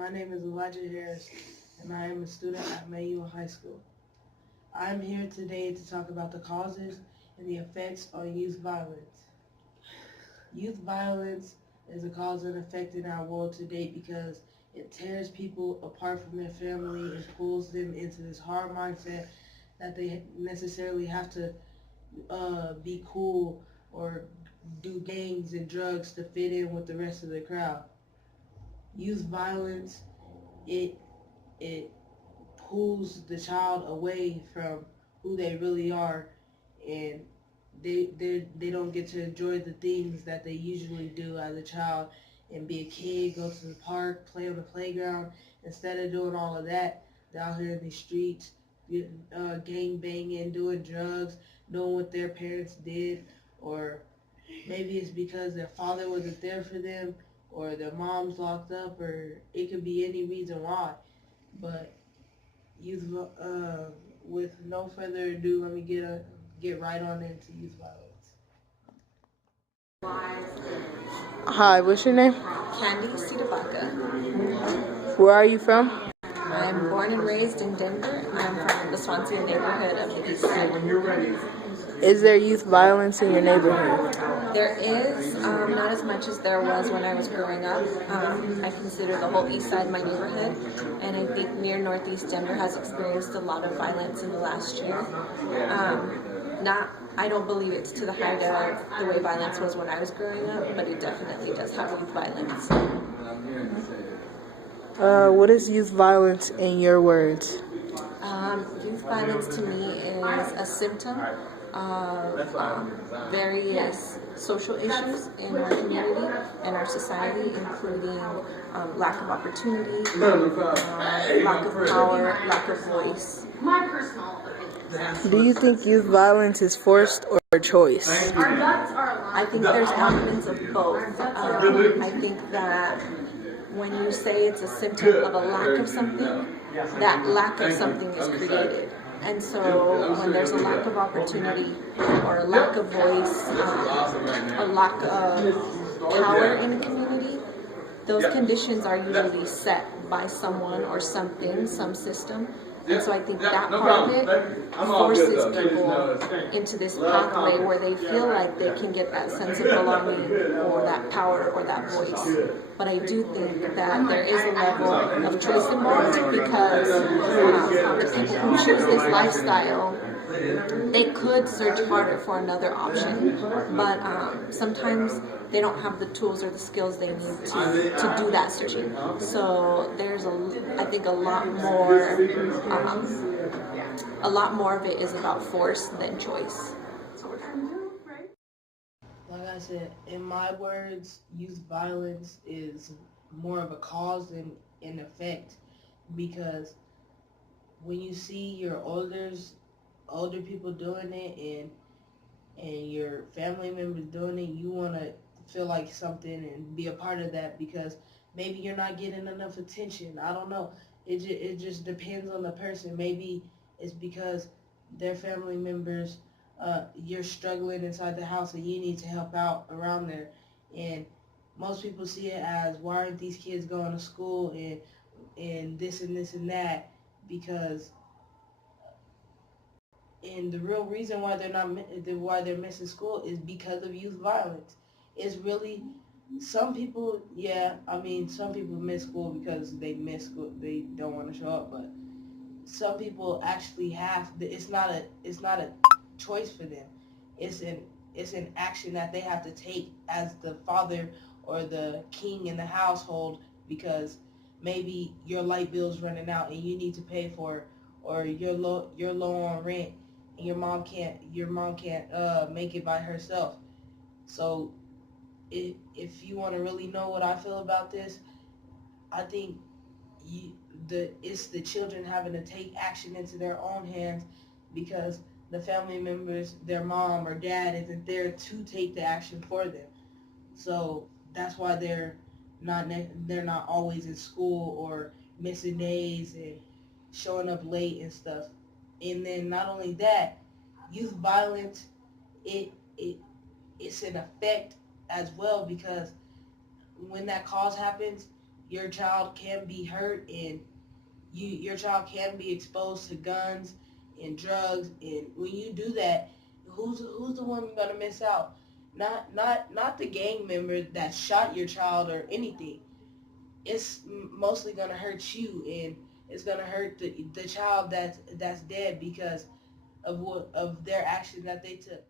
My name is Elijah Harris, and I am a student at Mayhew High School. I am here today to talk about the causes and the effects on youth violence. Youth violence is a cause and effect in our world today because it tears people apart from their family and pulls them into this hard mindset that they necessarily have to be cool or do gangs and drugs to fit in with the rest of the crowd. Youth violence, it it pulls the child away from who they really are, and they don't get to enjoy the things that they usually do as a child and be a kid, go to the park, play on the playground. Instead of doing all of that, they're out here in the streets, gang banging, doing drugs, knowing what their parents did, or maybe it's because their father wasn't there for them, or their mom's locked up, or it could be any reason why. But youth, with no further ado, let me get right on into youth violence. Hi, what's your name? Candy Sidabaka. Where are you from? I'm born and raised in Denver. I'm from the Swansea neighborhood of the East Side. Is there youth violence in your neighborhood? There is, not as much as there was when I was growing up. I consider the whole East Side my neighborhood, and I think near Northeast Denver has experienced a lot of violence in the last year. I don't believe it's to the height of the way violence was when I was growing up, but it definitely does have youth violence. What is youth violence in your words? Youth violence to me is a symptom of various social issues in our community and our society, including lack of opportunity, lack of power, lack of voice. Do you think youth violence is forced or choice? I think there's elements of both. I think that when you say it's a symptom of a lack of something, that lack of something is created. And so when there's a lack of opportunity or a lack of voice, a lack of power in a community, those conditions are usually set by someone or something, some system. And so I think that part of it forces people into this pathway where they feel like they can get that sense of belonging or that power or that voice. But I do think that there is a level of choice involved because the people who choose this lifestyle, they could search harder for another option, but sometimes they don't have the tools or the skills they need to do that searching. So there's I think a lot more of it is about force than choice. Like I said, in my words, youth violence is more of a cause than an effect, because when you see your older people doing it and your family members doing it, you want to feel like something and be a part of that, because maybe you're not getting enough attention. I don't know. It just depends on the person. Maybe it's because their family members, you're struggling inside the house and you need to help out around there. And most people see it as, why aren't these kids going to school and this and this and that, because and the real reason why they're missing school is because of youth violence. It's really some people, some people miss school because they miss school, they don't want to show up, but some people actually it's not a choice for them. It's an action that they have to take as the father or the king in the household, because maybe your light bill's running out and you need to pay for it, or you're low on rent and your mom can't make it by herself. So if you want to really know what I feel about this, I think it's the children having to take action into their own hands, because the family members, their mom or dad, isn't there to take the action for them. So that's why they're not always in school or missing days and showing up late and stuff. And then not only that, youth violence, it's an effect as well, because when that cause happens, your child can be hurt, and your child can be exposed to guns and drugs. And when you do that, who's the one gonna miss out? Not the gang member that shot your child or anything. It's mostly gonna hurt you, and it's gonna hurt the child that's dead because of their actions that they took.